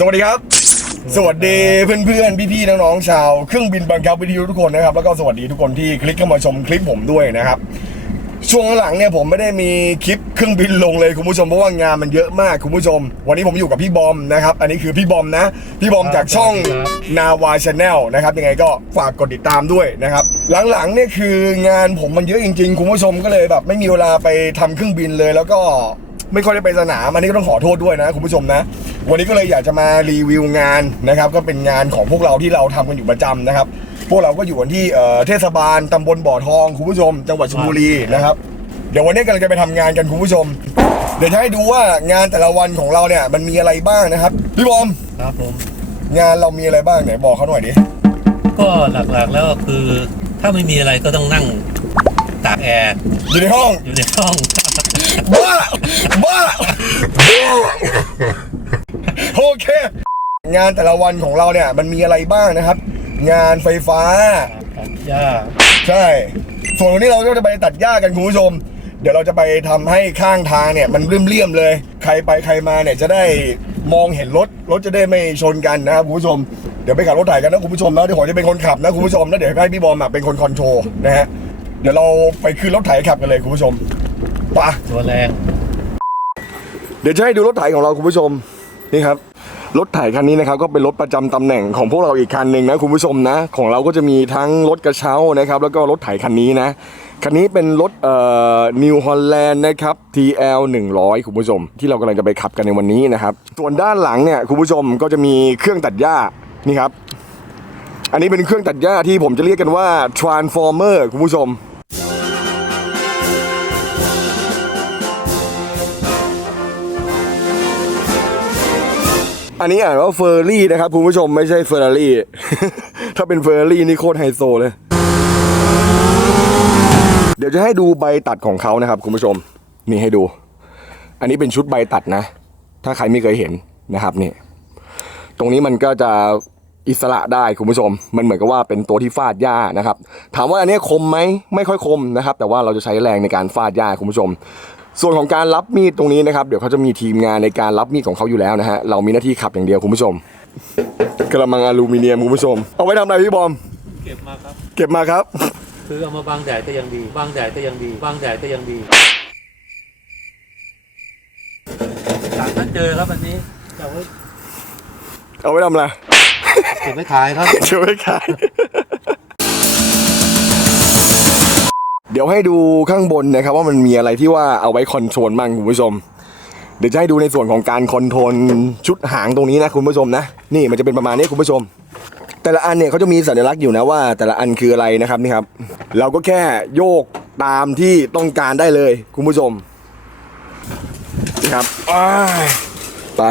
สวัสดีครับ สวัสดีเพื่อนๆ พี่ๆ น้องๆ ชาว เครื่องบินบังคับวิทยุทุกคนนะครับ แล้วก็สวัสดีทุกคนที่คลิกเข้ามาชมคลิปผมด้วยนะครับ ช่วงหลังเนี่ยผมไม่ได้มีคลิปเครื่องบินลงเลยคุณผู้ชมเพราะว่างานมันเยอะมากคุณผู้ชม วันนี้ผมอยู่กับพี่บอมนะครับ อันนี้คือพี่บอมนะ พี่บอมจากช่องนาวาชาแนลนะครับ ยังไงก็ฝากกดติดตามด้วยนะครับ หลังๆเนี่ยคืองานผมมันเยอะจริง ๆ คุณผู้ชมก็เลยแบบไม่มีเวลาไปทำเครื่องบินเลยแล้วก็ ไม่ค่อยได้ไปสนามอันนี้ก็ต้องขอโทษด้วยนะคุณผู้ชมนะ วันนี้ก็เลยอยากจะมารีวิวงานนะครับ ก็เป็นงานของพวกเราที่เราทำกันอยู่ประจำนะครับ พวกเราก็อยู่กันที่เอ่อเทศบาลตำบลบ่อทองคุณผู้ชม จังหวัดชลบุรีนะครับเดี๋ยววันนี้กำลังจะไปทำงานกันคุณผู้ชม เดี๋ยวจะให้ดูว่างานแต่ละวันของเราเนี่ยมันมีอะไรบ้างนะครับพี่บอมครับผมงานเรามีอะไรบ้างไหนบอกเขาหน่อยดิก็หลักๆแล้วก็คือถ้าไม่มีอะไรก็ต้องนั่งตากแอร์อยู่ในห้องอยู่ในห้อง บ้า บ้า โอเค งานแต่ละวันของเราเนี่ยมันมีอะไรบ้างนะครับ งานไฟฟ้า ตัดหญ้าใช่ ส่วนวันนี้เราก็จะไปตัดหญ้ากันคุณผู้ชม เดี๋ยวเราจะไปทำให้ข้างทางเนี่ย มันเลี่ยมๆเลย ใครไปใครมาเนี่ยจะได้มองเห็นรถ รถจะได้ไม่ชนกันนะครับคุณผู้ชม เดี๋ยวไปขับรถถ่ายกันนะคุณผู้ชมนะเดี๋ยวผมจะเป็นคนขับนะคุณผู้ชมแล้วเดี๋ยวให้พี่บอมอะเป็นคนคอนโทรลนะฮะ เดี๋ยวเราไปขึ้นรถไถขับกันเลยคุณผู้ชม ปะตัวแรง เดี๋ยวจะให้ดูรถไถของเราคุณผู้ชมนี่ครับรถไถคันนี้นะครับก็เป็นรถประจำตำแหน่งของพวกเราอีกคันหนึ่งนะคุณผู้ชมนะ ของเราก็จะมีทั้งรถกระเช้านะครับแล้วก็รถไถคันนี้นะคันนี้เป็นรถเอ่อ New Holland นะครับ TL 100 คุณผู้ชม ที่เรากำลังจะไปขับกันในวันนี้นะครับ ส่วนด้านหลังเนี่ยคุณผู้ชมก็จะมีเครื่องตัดหญ้านี่ครับ อันนี้เป็นเครื่องตัดหญ้าที่ผมจะเรียกกันว่า Transformer คุณผู้ชม อันนี้อ่านว่าเฟอร์รี่นะครับคุณผู้ชมไม่ใช่เฟอร์รารี่ ถ้าเป็นเฟอร์รารี่นี่โคตรไฮโซเลย เดี๋ยวจะให้ดูใบตัดของเขานะครับคุณผู้ชม นี่ให้ดู อันนี้เป็นชุดใบตัดนะ ถ้าใครไม่เคยเห็นนะครับนี่ ตรงนี้มันก็จะอิสระได้คุณผู้ชม มันเหมือนกับว่าเป็นตัวที่ฟาดหญ้านะครับ ถามว่าอันนี้คมไหมไม่ค่อยคมนะครับ แต่ว่าเราจะใช้แรงในการฟาดหญ้าคุณผู้ชม ส่วนของการรับมีดตรงนี้นะครับ เดี๋ยวเขาจะมีทีมงานในการรับมีดของเขาอยู่แล้วนะฮะ เรามีหน้าที่ขับอย่างเดียวคุณผู้ชม กระมังอลูมิเนียมคุณผู้ชม เอาไว้ทำอะไรพี่บอม เก็บมาครับ เก็บมาครับ คือเอามาบังแดดก็ยังดีบังแดดก็ยังดีบังแดดก็ยังดีจากนั้นเจอครับวันนี้จะเอาไว้เอาไว้ทำอะไร เก็บไว้ขายครับ เดี๋ยวไม่ขาย ดี๋ยวให้ดูข้างบนนะครับว่ามันมีอะไรที่ว่าเอาไว้คอนโทรลมั่งคุณผู้ชม เดี๋ยวจะให้ดูในส่วนของการคอนโทรลชุดหางตรงนี้นะคุณผู้ชมนะ นี่มันจะเป็นประมาณนี้คุณผู้ชม แต่ละอันเนี่ยเขาจะมีสัญลักษณ์อยู่นะว่า แต่ละอันคืออะไรนะครับนี่ครับ เราก็แค่โยกตามที่ต้องการได้เลยคุณผู้ชมนี่ครับไป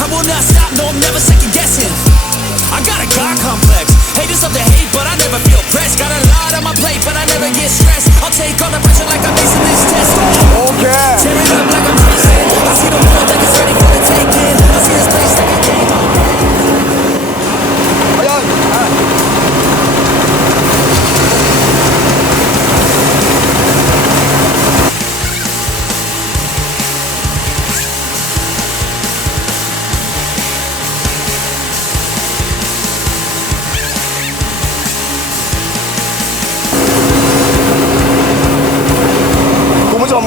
I will not stop, no, I'm never second guessing. I got a God complex. Haters love to hate, but I never feel pressed. Got a lot on my plate, but I never get stressed. I'll take all the pressure like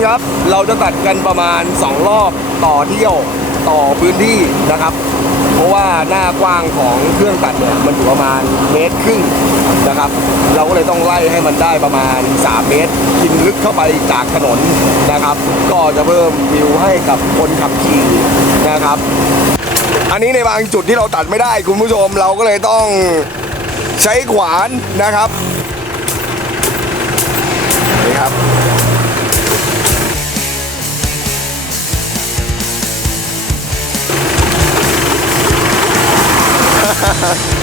ครับ เราจะตัดกันประมาณ 2 รอบต่อเที่ยวต่อพื้นที่นะครับ เพราะว่าหน้ากว้างของเครื่องตัดเนี่ยมันอยู่ประมาณเมตรครึ่งนะครับ เราก็เลยต้องไล่ให้มันได้ประมาณ 3 เมตร กินลึกเข้าไปจากถนนนะครับ ก็จะเพิ่มวิวให้กับคนขับขี่นะครับ อันนี้ในบางจุดที่เราตัดไม่ได้คุณผู้ชมเราก็เลยต้องใช้ขวานนะครับนี่ครับ Ha ha ha.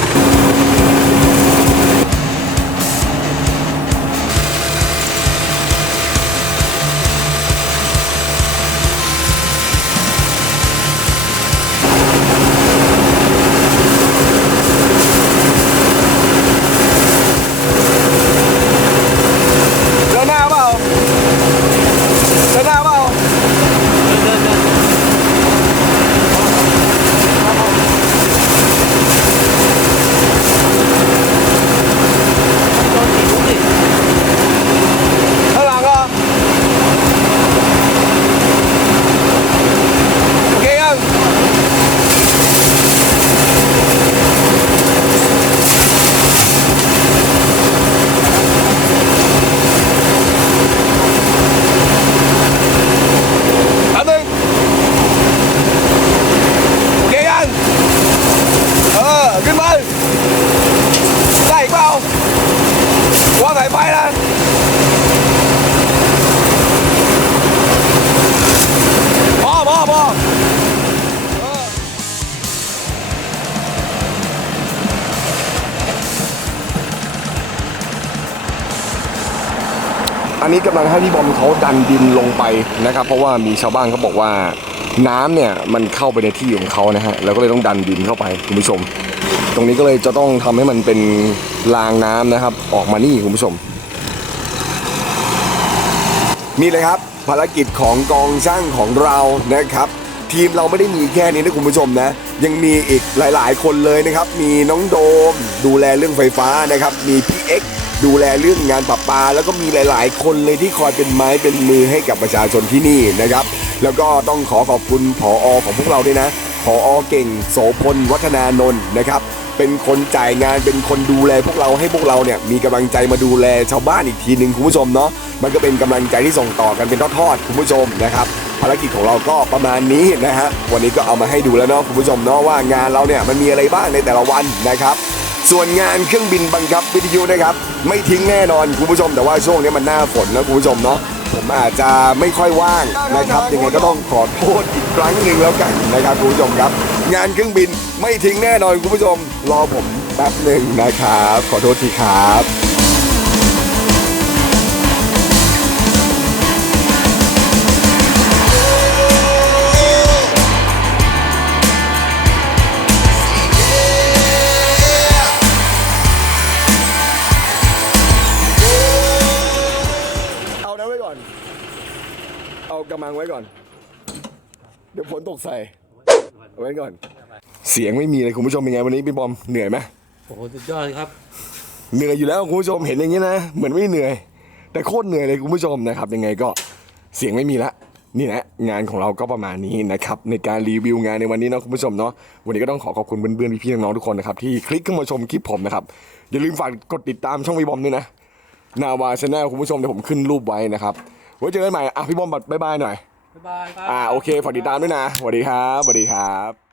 อันนี้กำลังให้พี่บอมเขาดันดินลงไปนะครับ เพราะว่ามีชาวบ้านเขาบอกว่าน้ำเนี่ยมันเข้าไปในที่ของเขานะฮะแล้วก็เลยต้องดันดินเข้าไปคุณผู้ชม ตรงนี้ก็เลยจะต้องทำให้มันเป็นรางน้ำนะครับ ออกมานี่คุณผู้ชมนี่เลยครับ ภารกิจของกองช่างของเรานะครับทีมเราไม่ได้มีแค่นี้นะคุณผู้ชมนะ ยังมีอีกหลาย ๆ คนเลยนะครับ มีน้องโดม ดูแลเรื่องไฟฟ้านะครับ มีพี่เอ็ก ดูแลเรื่องงานประปา แล้วก็มีหลาย ๆ คนเลยที่คอยเป็นไม้เป็นมือให้กับประชาชนที่นี่นะครับ แล้วก็ต้องขอขอบคุณผออของพวกเราด้วยนะผออเก่งโสพลวัฒนานนท์นะครับเป็นคนจ่ายงานเป็นคนดูแลพวกเราให้พวกเราเนี่ยมีกำลังใจมาดูแลชาวบ้านอีกทีหนึ่งคุณผู้ชมเนาะมันก็เป็นกำลังใจที่ส่งต่อกันเป็นทอดๆคุณผู้ชมนะครับภารกิจของเราก็ประมาณนี้นะฮะวันนี้ก็เอามาให้ดูแล้วเนาะคุณผู้ชมเนาะว่างานเราเนี่ยมันมีอะไรบ้างในแต่ละวันนะครับ ส่วนงานเครื่องบินบังคับวิทยุนะครับ ไม่ทิ้งแน่นอนคุณผู้ชมแต่ว่าช่วงนี้มันหน้าฝนนะคุณผู้ชมเนาะผมอาจจะไม่ค่อยว่างนะครับยังไงก็ต้องขอโทษอีกครั้งหนึ่งแล้วกันนะครับคุณผู้ชมครับ งานเครื่องบินไม่ทิ้งแน่นอนคุณผู้ชม รอผมแป๊บหนึ่งนะครับ ขอโทษทีครับ เอากำมังไว้ก่อน เดี๋ยวฝนตกใส่เอาไว้ก่อน เสียงไม่มีเลยคุณผู้ชมเป็นไงวันนี้พี่บอมเหนื่อยไหมโอ้โหสุดยอดครับ เหนื่อยอยู่แล้วคุณผู้ชมเห็นอย่างนี้นะเหมือนไม่เหนื่อย แต่โคตรเหนื่อยเลยคุณผู้ชมนะครับยังไงก็เสียงไม่มีละนี่แหละงานของเราก็ประมาณนี้นะครับในการรีวิวงานในวันนี้เนาะคุณผู้ชมเนาะวันนี้ก็ต้องขอขอบคุณเพื่อนๆพี่ๆน้องๆทุกคนนะครับที่คลิกเข้ามาชมคลิปผมนะครับอย่าลืมฝากกดติดตามช่องพี่บอมด้วยนะนาวาชาแนลคุณผู้ชมเดี๋ยวผมขึ้นรูปไว้นะครับ ไว้เจอกันใหม่อะพี่บอมบัดบ๊ายบายหน่อย บ๊ายบายครับ อ่าโอเคฝากติดตามด้วยนะสวัสดีครับสวัสดีครับ